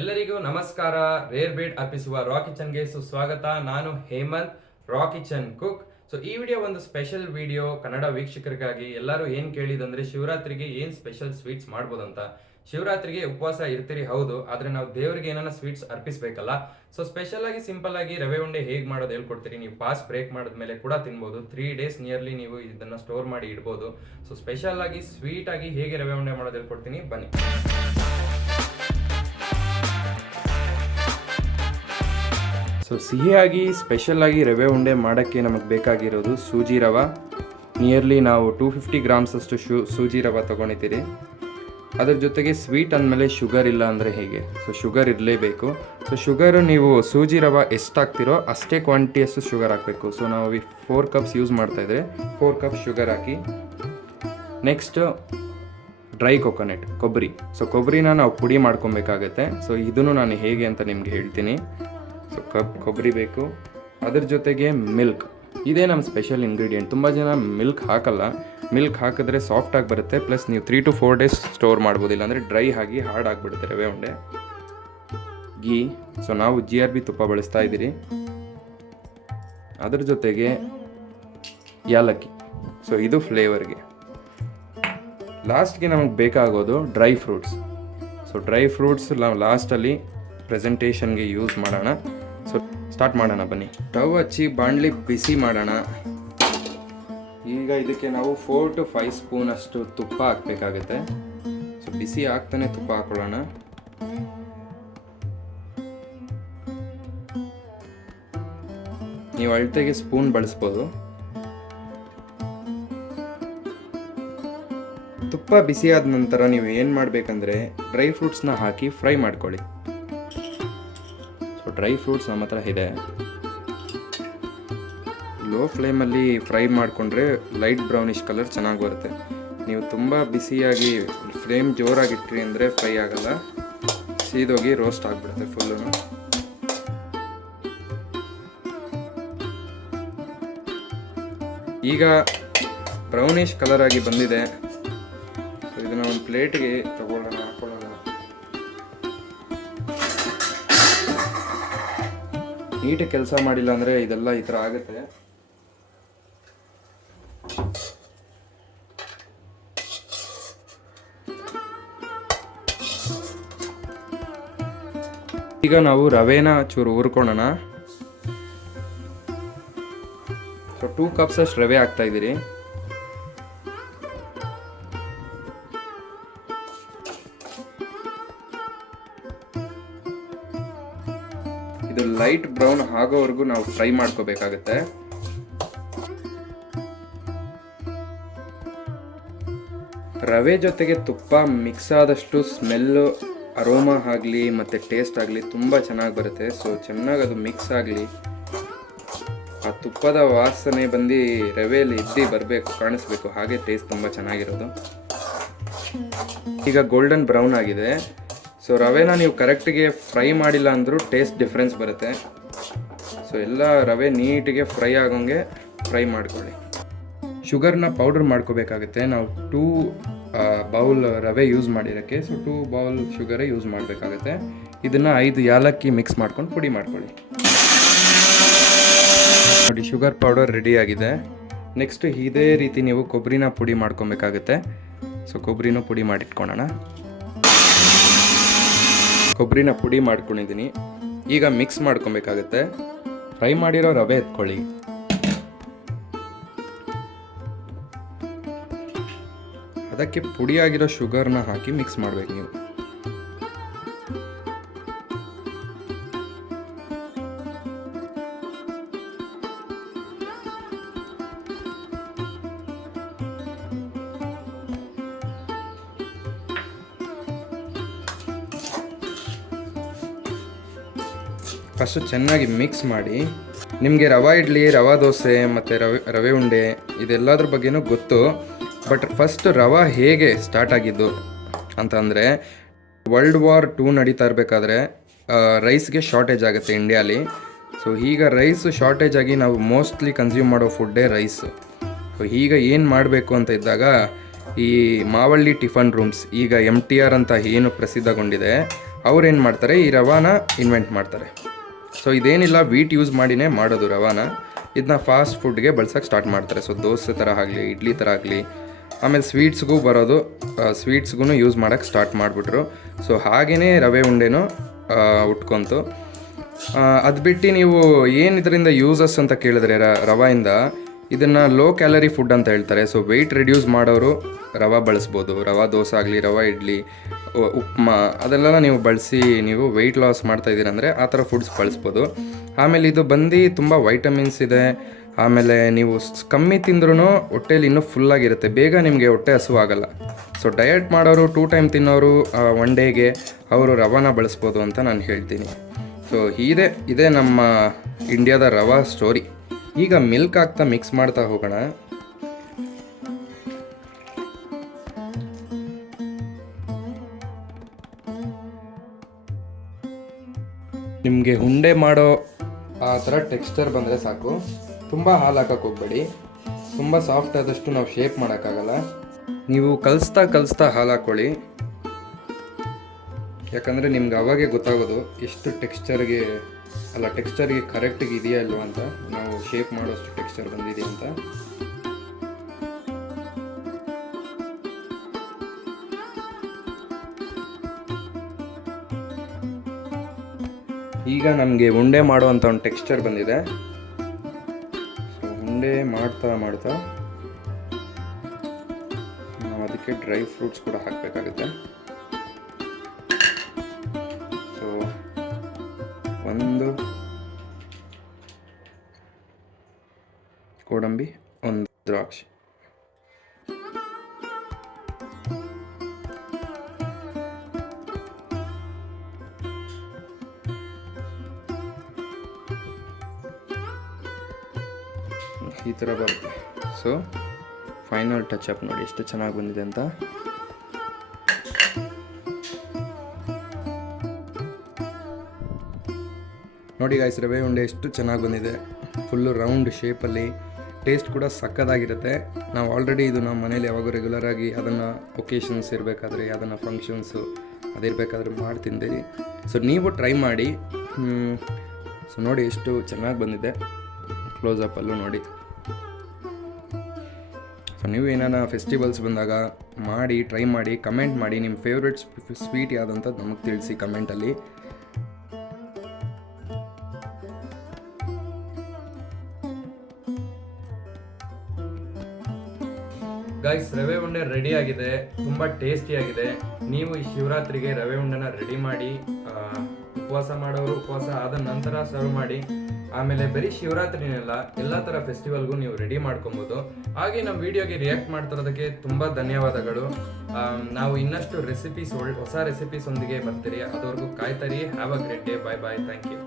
ಎಲ್ಲರಿಗೂ ನಮಸ್ಕಾರ. ರೇರ್ ಬೇಡ್ ಅರ್ಪಿಸುವ ರಾ ಕಿಚನ್ಗೆ ಸುಸ್ವಾಗತ. ನಾನು ಹೇಮಂತ್, ರಾ ಕಿಚನ್ ಕುಕ್. ಸೊ ಈ ವಿಡಿಯೋ ಒಂದು ಸ್ಪೆಷಲ್ ವಿಡಿಯೋ ಕನ್ನಡ ವೀಕ್ಷಕರಿಗಾಗಿ. ಎಲ್ಲರೂ ಏನ್ ಕೇಳಿದಂದ್ರೆ ಶಿವರಾತ್ರಿಗೆ ಏನ್ ಸ್ಪೆಷಲ್ ಸ್ವೀಟ್ಸ್ ಮಾಡ್ಬೋದಂತ. ಶಿವರಾತ್ರಿಗೆ ಉಪವಾಸ ಇರ್ತೀರಿ, ಹೌದು, ಆದ್ರೆ ನಾವು ದೇವರಿಗೆ ಏನಾನ ಸ್ವೀಟ್ಸ್ ಅರ್ಪಿಸ್ಬೇಕಲ್ಲ. ಸೊ ಸ್ಪೆಷಲ್ ಆಗಿ ಸಿಂಪಲ್ ಆಗಿ ರವೆ ಉಂಡೆ ಹೇಗೆ ಮಾಡೋದು ಹೇಳ್ಕೊಡ್ತೀರಿ. ನೀವು ಫಾಸ್ಟ್ ಬ್ರೇಕ್ ಮಾಡಿದ್ಮೇಲೆ ಕೂಡ ತಿನ್ಬೋದು. 3 days ನಿಯರ್ಲಿ ನೀವು ಇದನ್ನ ಸ್ಟೋರ್ ಮಾಡಿ ಇಡ್ಬೋದು. ಸೊ ಸ್ಪೆಷಲ್ ಆಗಿ ಸ್ವೀಟ್ ಆಗಿ ಹೇಗೆ ರವೆ ಉಂಡೆ ಮಾಡೋದು ಹೇಳ್ಕೊಡ್ತೀನಿ, ಬನ್ನಿ. ಸೊ ಸಿಹಿಯಾಗಿ ಸ್ಪೆಷಲ್ ಆಗಿ ರವೆ ಉಂಡೆ ಮಾಡೋಕ್ಕೆ ನಮಗೆ ಬೇಕಾಗಿರೋದು ಸೂಜಿ ರವೆ. ನಿಯರ್ಲಿ ನಾವು 250 grams ಅಷ್ಟು ಸೂಜಿ ರವೆ ತೊಗೊಂಡಿದ್ದೀರಿ. ಅದ್ರ ಜೊತೆಗೆ ಸ್ವೀಟ್ ಅಂದಮೇಲೆ ಶುಗರ್ ಇಲ್ಲ ಅಂದರೆ ಹೇಗೆ, ಸೊ ಶುಗರ್ ಇರಲೇಬೇಕು. ಸೊ ಶುಗರು ನೀವು ಸೂಜಿ ರವೆ ಎಷ್ಟು ಹಾಕ್ತಿರೋ ಅಷ್ಟೇ ಕ್ವಾಂಟಿಟಿಯಷ್ಟು ಶುಗರ್ ಹಾಕಬೇಕು. ಸೊ ನಾವು 4 cups ಯೂಸ್ ಮಾಡ್ತಾಯಿದ್ರೆ 4 cups ಶುಗರ್ ಹಾಕಿ. ನೆಕ್ಸ್ಟ್ ಡ್ರೈ ಕೊಬ್ಬರಿ. ಸೊ ಕೊಬ್ಬರಿನ ನಾವು ಪುಡಿ ಮಾಡ್ಕೊಬೇಕಾಗತ್ತೆ. ಸೊ ಇದನ್ನು ನಾನು ಹೇಗೆ ಅಂತ ನಿಮಗೆ ಹೇಳ್ತೀನಿ. ಸೊ ಕೊಬ್ಬರಿ ಬೇಕು. ಅದ್ರ ಜೊತೆಗೆ ಮಿಲ್ಕ್, ಇದೇ ನಮ್ಮ ಸ್ಪೆಷಲ್ ಇಂಗ್ರೀಡಿಯೆಂಟ್. ತುಂಬ ಜನ ಮಿಲ್ಕ್ ಹಾಕಲ್ಲ. ಮಿಲ್ಕ್ ಹಾಕಿದ್ರೆ ಸಾಫ್ಟಾಗಿ ಬರುತ್ತೆ, ಪ್ಲಸ್ ನೀವು 3 to 4 days ಸ್ಟೋರ್ ಮಾಡ್ಬೋದು. ಇಲ್ಲಾಂದರೆ ಡ್ರೈ ಆಗಿ ಹಾರ್ಡ್ ಆಗಿಬಿಡುತ್ತೆ ರವೆ ಉಂಡೆ. ಗೀ, ಸೊ ನಾವು GRB ತುಪ್ಪ ಬಳಸ್ತಾ ಇದ್ದೀರಿ. ಅದ್ರ ಜೊತೆಗೆ ಯಾಲಕ್ಕಿ, ಸೊ ಇದು ಫ್ಲೇವರ್ಗೆ. ಲಾಸ್ಟ್ಗೆ ನಮಗೆ ಬೇಕಾಗೋದು dry fruits. So dry fruits ನಾವು ಲಾಸ್ಟಲ್ಲಿ ಪ್ರೆಸೆಂಟೇಷನ್ಗೆ ಯೂಸ್ ಮಾಡೋಣ. ಸೊ ಸ್ಟಾರ್ಟ್ ಮಾಡೋಣ ಬನ್ನಿ. ಸ್ಟವ್ ಹಚ್ಚಿ ಬಾಣಲಿ ಬಿಸಿ ಮಾಡೋಣ. ಈಗ ಇದಕ್ಕೆ ನಾವು 4 to 5 ಸ್ಪೂನ್ ಅಷ್ಟು ತುಪ್ಪ ಹಾಕಬೇಕಾಗುತ್ತೆ. ಸೊ ಬಿಸಿ ಆಗ್ತಾನೆ ತುಪ್ಪ ಹಾಕೊಳ್ಳೋಣ. ನೀವು ಅಳತೆಗೆ ಸ್ಪೂನ್ ಬಳಸ್ಬೋದು. ತುಪ್ಪ ಬಿಸಿ ಆದ ನಂತರ ನೀವು ಏನು ಮಾಡಬೇಕಂದ್ರೆ ಡ್ರೈ ಫ್ರೂಟ್ಸ್ನ ಹಾಕಿ ಫ್ರೈ ಮಾಡ್ಕೊಳ್ಳಿ. ಸೊ ಡ್ರೈ ಫ್ರೂಟ್ಸ್ ನಮ್ಮ ಹತ್ರ ಇದೆ. ಲೋ ಫ್ಲೇಮಲ್ಲಿ ಫ್ರೈ ಮಾಡಿಕೊಂಡ್ರೆ ಲೈಟ್ ಬ್ರೌನಿಷ್ ಕಲರ್ ಚೆನ್ನಾಗಿ ಬರುತ್ತೆ. ನೀವು ತುಂಬ ಬಿಸಿಯಾಗಿ ಫ್ಲೇಮ್ ಜೋರಾಗಿಟ್ರಿ ಅಂದರೆ ಫ್ರೈ ಆಗಲ್ಲ, ಸೀದೋಗಿ ರೋಸ್ಟ್ ಆಗಿಬಿಡುತ್ತೆ ಫುಲ್ಲು. ಈಗ ಬ್ರೌನಿಷ್ ಕಲರ್ ಆಗಿ ಬಂದಿದೆ. ಇದನ್ನ ಒಂದು ಪ್ಲೇಟ್ಗೆ ತಗೊಳ್ಳೋಣ, ಹಾಕೊಳ್ಳೋಣ. ನೀಟಾಗಿ ಕೆಲಸ ಮಾಡಿಲ್ಲ ಅಂದರೆ ಇದೆಲ್ಲ ಈ ಥರ ಆಗುತ್ತೆ. ಈಗ ನಾವು ರವೆನ ಚೂರು ಹುರ್ಕೊಳ್ಳೋಣ. ಸೊ 2 cups ಅಷ್ಟು ರವೆ ಹಾಕ್ತಾ ಇದ್ದೀರಿ. ಇದು ಲೈಟ್ ಬ್ರೌನ್ ಆಗೋವರೆಗೂ ನಾವು ಫ್ರೈ ಮಾಡ್ಕೋಬೇಕಾಗತ್ತೆ. ರವೆ ಜೊತೆಗೆ ತುಪ್ಪ ಮಿಕ್ಸ್ ಆದಷ್ಟು ಸ್ಮೆಲ್ಲು, ಅರೋಮಾ ಆಗಲಿ ಮತ್ತು ಟೇಸ್ಟ್ ಆಗಲಿ ತುಂಬ ಚೆನ್ನಾಗಿ ಬರುತ್ತೆ. ಸೊ ಚೆನ್ನಾಗಿ ಅದು ಮಿಕ್ಸ್ ಆಗಲಿ, ಆ ತುಪ್ಪದ ವಾಸನೆ ಬಂದು ರವೆಯಲ್ಲಿ ಬರಬೇಕು, ಕಾಣಿಸ್ಬೇಕು, ಹಾಗೆ ಟೇಸ್ಟ್ ತುಂಬ ಚೆನ್ನಾಗಿರೋದು. ಈಗ ಗೋಲ್ಡನ್ ಬ್ರೌನ್ ಆಗಿದೆ. ಸೊ ರವೆನ ನೀವು ಕರೆಕ್ಟಿಗೆ ಫ್ರೈ ಮಾಡಿಲ್ಲ ಅಂದರೂ ಟೇಸ್ಟ್ ಡಿಫ್ರೆನ್ಸ್ ಬರುತ್ತೆ. ಸೊ ಎಲ್ಲ ರವೆ ನೀಟಿಗೆ ಫ್ರೈ ಆಗೋಂಗೆ ಫ್ರೈ ಮಾಡ್ಕೊಳ್ಳಿ. ಶುಗರ್ನ ಪೌಡರ್ ಮಾಡ್ಕೋಬೇಕಾಗುತ್ತೆ. ನಾವು 2 ಬೌಲ್ ರವೆ ಯೂಸ್ ಮಾಡಿರೋಕ್ಕೆ, ಸೊ 2 ಬೌಲ್ ಶುಗರೇ ಯೂಸ್ ಮಾಡಬೇಕಾಗುತ್ತೆ. ಇದನ್ನು 5 ಯಾಲಕ್ಕಿ ಮಿಕ್ಸ್ ಮಾಡ್ಕೊಂಡು ಪುಡಿ ಮಾಡ್ಕೊಳ್ಳಿ. ನೋಡಿ, ಶುಗರ್ ಪೌಡರ್ ರೆಡಿ ಆಗಿದೆ. ನೆಕ್ಸ್ಟ್ ಇದೇ ರೀತಿ ನೀವು ಕೊಬ್ಬರಿನ ಪುಡಿ ಮಾಡ್ಕೊಬೇಕಾಗುತ್ತೆ. ಸೊ ಕೊಬ್ಬರಿನೂ ಪುಡಿ ಮಾಡಿಟ್ಕೊಳ್ಳೋಣ. ಕೊಬ್ಬರಿನ ಪುಡಿ ಮಾಡ್ಕೊಂಡಿದ್ದೀನಿ. ಈಗ ಮಿಕ್ಸ್ ಮಾಡ್ಕೊಬೇಕಾಗುತ್ತೆ. ಫ್ರೈ ಮಾಡಿರೋ ರವೆ ಎತ್ಕೊಳ್ಳಿ. ಅದಕ್ಕೆ ಪುಡಿಯಾಗಿರೋ ಶುಗರ್ನ ಹಾಕಿ ಮಿಕ್ಸ್ ಮಾಡಬೇಕು ನೀವು. ಫಸ್ಟು ಚೆನ್ನಾಗಿ ಮಿಕ್ಸ್ ಮಾಡಿ. ನಿಮಗೆ ರವಾ ಇಡ್ಲಿ, ರವಾ ದೋಸೆ ಮತ್ತು ರವೆ ಉಂಡೆ ಇದೆಲ್ಲದ್ರ ಬಗ್ಗೆನೂ ಗೊತ್ತು. ಬಟ್ ಫಸ್ಟ್ ರವಾ ಹೇಗೆ ಸ್ಟಾರ್ಟ್ ಆಗಿದ್ದು ಅಂತಂದರೆ, World War II ನಡೀತಾ ಇರಬೇಕಾದ್ರೆ ರೈಸ್ಗೆ ಶಾರ್ಟೇಜ್ ಆಗುತ್ತೆ ಇಂಡಿಯಾಲಿ. ಸೊ ಈಗ ರೈಸ್ ಶಾರ್ಟೇಜ್ ಆಗಿ ನಾವು ಮೋಸ್ಟ್ಲಿ ಕನ್ಸ್ಯೂಮ್ ಮಾಡೋ ಫುಡ್ಡೇ ರೈಸು. ಸೊ ಈಗ ಏನು ಮಾಡಬೇಕು ಅಂತ ಇದ್ದಾಗ ಈ ಮಾವಳ್ಳಿ ಟಿಫನ್ ರೂಮ್ಸ್, ಈಗ MTR ಅಂತ ಏನು ಪ್ರಸಿದ್ಧಗೊಂಡಿದೆ, ಅವ್ರೇನು ಮಾಡ್ತಾರೆ, ಈ ರವಾನ ಇನ್ವೆಂಟ್ ಮಾಡ್ತಾರೆ. ಸೊ ಇದೇನಿಲ್ಲ, ವೀಟ್ ಯೂಸ್ ಮಾಡಿನೇ ಮಾಡೋದು ರವಾನ. ಇದನ್ನ ಫಾಸ್ಟ್ ಫುಡ್ಗೆ ಬಳಸೋಕ್ಕೆ ಸ್ಟಾರ್ಟ್ ಮಾಡ್ತಾರೆ. ಸೊ ದೋಸೆ ಥರ ಆಗಲಿ, ಇಡ್ಲಿ ಥರ ಆಗಲಿ, ಆಮೇಲೆ ಸ್ವೀಟ್ಸ್ಗೂ ಬರೋದು, ಸ್ವೀಟ್ಸ್ಗೂ ಯೂಸ್ ಮಾಡೋಕ್ಕೆ ಸ್ಟಾರ್ಟ್ ಮಾಡಿಬಿಟ್ರು. ಸೊ ಹಾಗೆಯೇ ರವೆ ಉಂಡೆನೂ ಉಟ್ಕೊಂತು. ಅದು ಬಿಟ್ಟು ನೀವು ಏನು ಇದರಿಂದ ಯೂಸಸ್ ಅಂತ ಕೇಳಿದ್ರೆ ರವೆಯಿಂದ, ಇದನ್ನು ಲೋ ಕ್ಯಾಲರಿ ಫುಡ್ ಅಂತ ಹೇಳ್ತಾರೆ. ಸೊ ವೆಯ್ಟ್ ರಿಡ್ಯೂಸ್ ಮಾಡೋರು ರವೆ ಬಳಸ್ಬೋದು. ರವೆ ದೋಸೆ ಆಗಲಿ, ರವೆ ಇಡ್ಲಿ, ಉಪ್ಮಾ ಅದೆಲ್ಲ ನೀವು ಬಳಸಿ ನೀವು ವೆಯ್ಟ್ ಲಾಸ್ ಮಾಡ್ತಾಯಿದ್ದೀರಂದರೆ ಆ ಥರ ಫುಡ್ಸ್ ಬಳಸ್ಬೋದು. ಆಮೇಲೆ ಇದು ಬಂದು ತುಂಬ ವೈಟಮಿನ್ಸ್ ಇದೆ. ಆಮೇಲೆ ನೀವು ಕಮ್ಮಿ ತಿಂದ್ರೂ ಹೊಟ್ಟೆಲಿ ಇನ್ನೂ ಫುಲ್ಲಾಗಿರುತ್ತೆ, ಬೇಗ ನಿಮಗೆ ಹೊಟ್ಟೆ ಹಸು ಆಗಲ್ಲ. ಸೊ ಡಯಟ್ ಮಾಡೋರು, 2 ಟೈಮ್ ತಿನ್ನೋರು, 1 ಡೇಗೆ ಅವರು ರವಾನ ಬಳಸ್ಬೋದು ಅಂತ ನಾನು ಹೇಳ್ತೀನಿ. ಸೊ ಇದೇ ನಮ್ಮ ಇಂಡಿಯಾದ ರವಾ ಸ್ಟೋರಿ. ಈಗ ಮಿಲ್ಕ್ ಹಾಕ್ತಾ ಮಿಕ್ಸ್ ಮಾಡ್ತಾ ಹೋಗೋಣ. ನಿಮಗೆ ಉಂಡೆ ಮಾಡೋ ಆ ಥರ ಟೆಕ್ಸ್ಚರ್ ಬಂದರೆ ಸಾಕು. ತುಂಬ ಹಾಲು ಹಾಕಕ್ಕೆ ಹೋಗ್ಬೇಡಿ, ತುಂಬ ಸಾಫ್ಟ್ ಆದಷ್ಟು ನಾವು ಶೇಪ್ ಮಾಡೋಕ್ಕಾಗಲ್ಲ. ನೀವು ಕಲಿಸ್ತಾ ಹಾಲು ಹಾಕ್ಕೊಳ್ಳಿ, ಯಾಕಂದರೆ ನಿಮ್ಗೆ ಅವಾಗೇ ಗೊತ್ತಾಗೋದು ಎಷ್ಟು ಟೆಕ್ಸ್ಚರ್ಗೆ ಕರೆಕ್ಟಿಗೆ ಇದೆಯಾ ಇಲ್ವಾ ಅಂತ, ನಾವು ಶೇಪ್ ಮಾಡೋಷ್ಟು ಟೆಕ್ಸ್ಚರ್ ಬಂದಿದೆ ಅಂತ. ಈಗ ನಮಗೆ ಉಂಡೆ ಮಾಡುವಂಥ ಒಂದು ಟೆಕ್ಸ್ಚರ್ ಬಂದಿದೆ. ಸೊ ಉಂಡೆ ಮಾಡ್ತಾ ನಾವು ಅದಕ್ಕೆ ಡ್ರೈ ಫ್ರೂಟ್ಸ್ ಕೂಡ ಹಾಕಬೇಕಾಗುತ್ತೆ. ಸೊ ಒಂದು ಗೋಡಂಬಿ, ಒಂದು ದ್ರಾಕ್ಷಿ. ಈ ಥರ ಬರುತ್ತೆ. ಸೊ ಫೈನಲ್ ಟಚ್ ಅಪ್ ನೋಡಿ ಎಷ್ಟು ಚೆನ್ನಾಗಿ ಬಂದಿದೆ ಅಂತ. ನೋಡಿ ಗಾಯ್ಸ್, ರವೆ ಉಂಡೆ ಎಷ್ಟು ಚೆನ್ನಾಗಿ ಬಂದಿದೆ, ಫುಲ್ಲು ರೌಂಡ್ ಶೇಪಲ್ಲಿ. ಟೇಸ್ಟ್ ಕೂಡ ಸಕ್ಕತ್ತಾಗಿರುತ್ತೆ. ನಾವು ಆಲ್ರೆಡಿ ಇದು ನಮ್ಮ ಮನೇಲಿ ಯಾವಾಗೂ ರೆಗ್ಯುಲರಾಗಿ ಅದನ್ನು ಒಕೇಶನ್ಸ್ ಇರಬೇಕಾದ್ರೆ, ಅದನ್ನು ಫಂಕ್ಷನ್ಸು ಅದಿರಬೇಕಾದ್ರೆ ಮಾಡಿ ತಿಂದಿರಿ. ಸೊ ನೀವು ಟ್ರೈ ಮಾಡಿ. ಸೊ ನೋಡಿ ಎಷ್ಟು ಚೆನ್ನಾಗಿ ಬಂದಿದೆ, ಕ್ಲೋಸಪ್ಪಲ್ಲೂ ನೋಡಿ. ಸೊ ನೀವು ಏನಾರ ಫೆಸ್ಟಿವಲ್ಸ್ ಬಂದಾಗ ಮಾಡಿ, ಟ್ರೈ ಮಾಡಿ, ಕಮೆಂಟ್ ಮಾಡಿ. ನಿಮ್ಮ ಫೇವ್ರೆಟ್ ಸ್ವೀಟ್ ಯಾವುದಂತ ನಮಗೆ ತಿಳಿಸಿ ಕಮೆಂಟಲ್ಲಿ. ಗೈಸ್, ರವೆ ಉಂಡೆ ರೆಡಿ ಆಗಿದೆ, ತುಂಬ ಟೇಸ್ಟಿಯಾಗಿದೆ. ನೀವು ಈ ಶಿವರಾತ್ರಿಗೆ ರವೆ ಉಂಡೆನ ರೆಡಿ ಮಾಡಿ, ಉಪವಾಸ ಮಾಡೋರು ಉಪವಾಸ ಆದ ನಂತರ ಸರ್ವ್ ಮಾಡಿ. ಆಮೇಲೆ ಬರೀ ಶಿವರಾತ್ರಿನೆಲ್ಲ ಎಲ್ಲ ಥರ ಫೆಸ್ಟಿವಲ್ಗೂ ನೀವು ರೆಡಿ ಮಾಡ್ಕೊಬೋದು. ಹಾಗೆ ನಮ್ಮ ವಿಡಿಯೋಗೆ ರಿಯಾಕ್ಟ್ ಮಾಡ್ತಿರೋದಕ್ಕೆ ತುಂಬ ಧನ್ಯವಾದಗಳು. ನಾವು ಇನ್ನಷ್ಟು ಹೊಸ ರೆಸಿಪೀಸ್ ಒಂದಿಗೆ ಬರ್ತೀರಿ. ಅದುವರೆಗೂ ಕಾಯ್ತಾರಿ. Have a great day. Bye bye. Thank you.